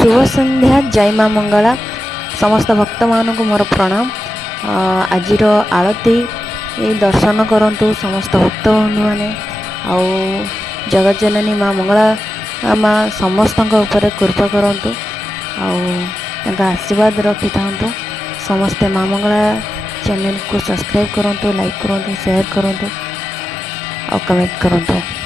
शुभ संध्या। जय माँ मंगला। समस्त भक्त मानक मोर प्रणाम। आज आरती दर्शन करंतु समस्त भक्त बंधु मैंने आउ जगत जननी माँ मंगला माँ समस्त कृपा करंतु आशीर्वाद रखी था। समस्ते माँ मंगला चैनल को सब्सक्राइब करंतु, लाइक करंतु, शेयर करंतु और कमेंट करंतु।